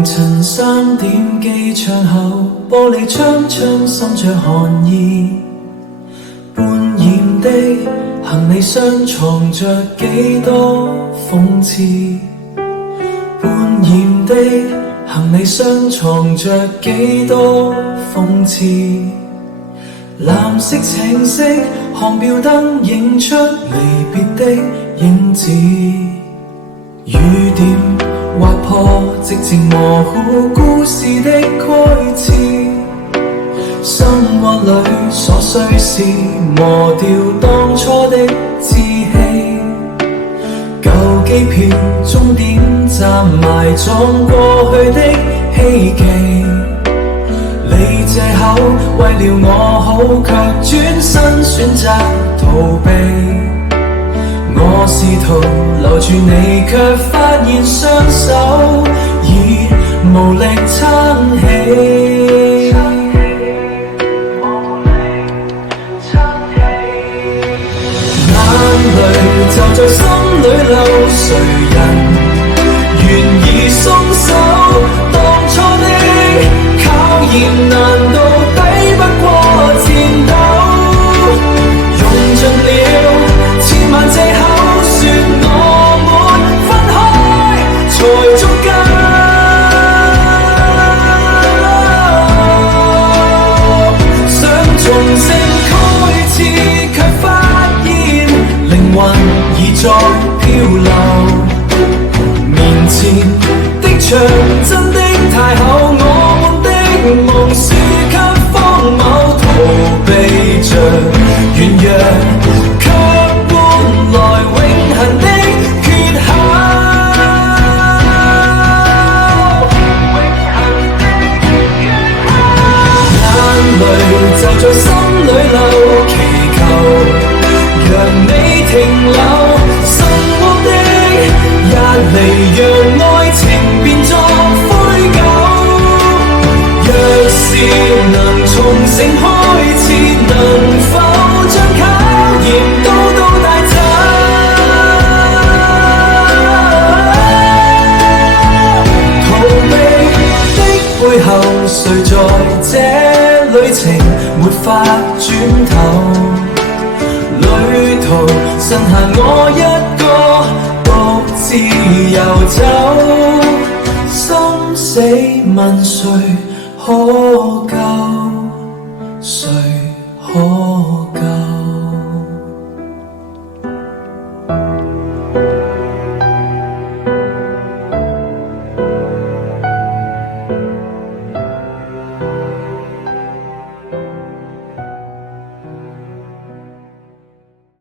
凌晨3點，機窗後玻璃窗滲着寒意，半掩的行李箱藏着幾多諷刺，半掩的行李箱藏着幾多諷刺，藍色橙色航標燈映出離別的影子，雨點劃破寂靜模糊故事的規次，心窩裏所需是磨掉當初的志氣，舊機票終點站埋葬過去的希冀，你藉口為了我好卻轉身選擇逃避，我試圖留住你卻發現雙手已無力撐起，眼淚就在心裏流，誰人願意鬆手，當初的考驗難道抵不過戰鬥，用盡了千萬藉口說我們分開才足夠，想重新開始卻發現靈魂已在漂流，面前的牆真的太厚，我們的夢輸給荒謬，逃避着軟弱卻換來永恆的缺口，眼淚就在心裏流，祈求讓你停留，生活的壓力讓愛情變作灰狗，若是能重新開始，能否將考驗都帶走，逃避的背後誰在這旅程沒法轉頭，旅途剩下我一個獨自遊走，心死問誰可救，誰可救。